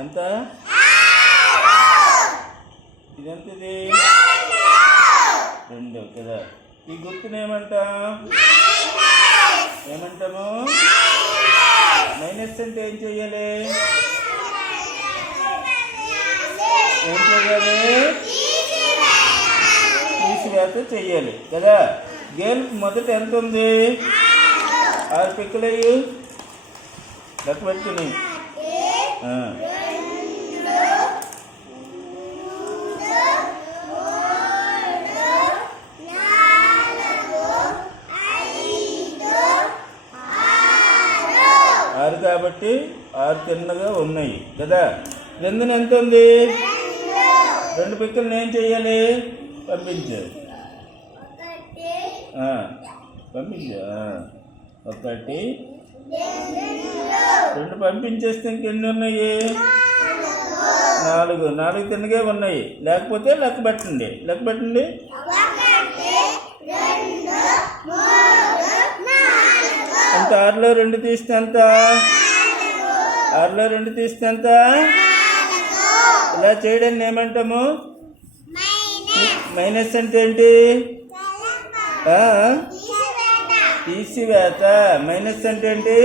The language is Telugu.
ఎంత? ఇదెంతది? 2 కదా. ఈ గుర్తునేమంటాము? మైనస్ అంటే ఏం చేయాలి? తీసివేత చెయ్యాలి కదా. గేలుకు మొదట ఎంత ఉంది? 6 పిక్కలయ్యి లెక్క పెట్టుకుని. ఆరు కాబట్టి 6 తిన్నగా ఉన్నాయి కదా. 2 ఎంత ఉంది? 2 పిక్కలు ఏం చెయ్యాలి? పంపించాలి. పంపించా 1 2 పంపించేస్తే ఇంకెన్ని ఉన్నాయి? 4 తిన్నగా ఉన్నాయి. లేకపోతే లెక్క పెట్టండి. ఎంత? 6లో 2 తీస్తే ఎంత? 6లో 2 తీస్తే ఎంత? ఇలా చేయడాన్ని ఏమంటాము? మైనస్ అంటే ఏంటి? తీసివేత. మైనస్ అంటే ఏంటి?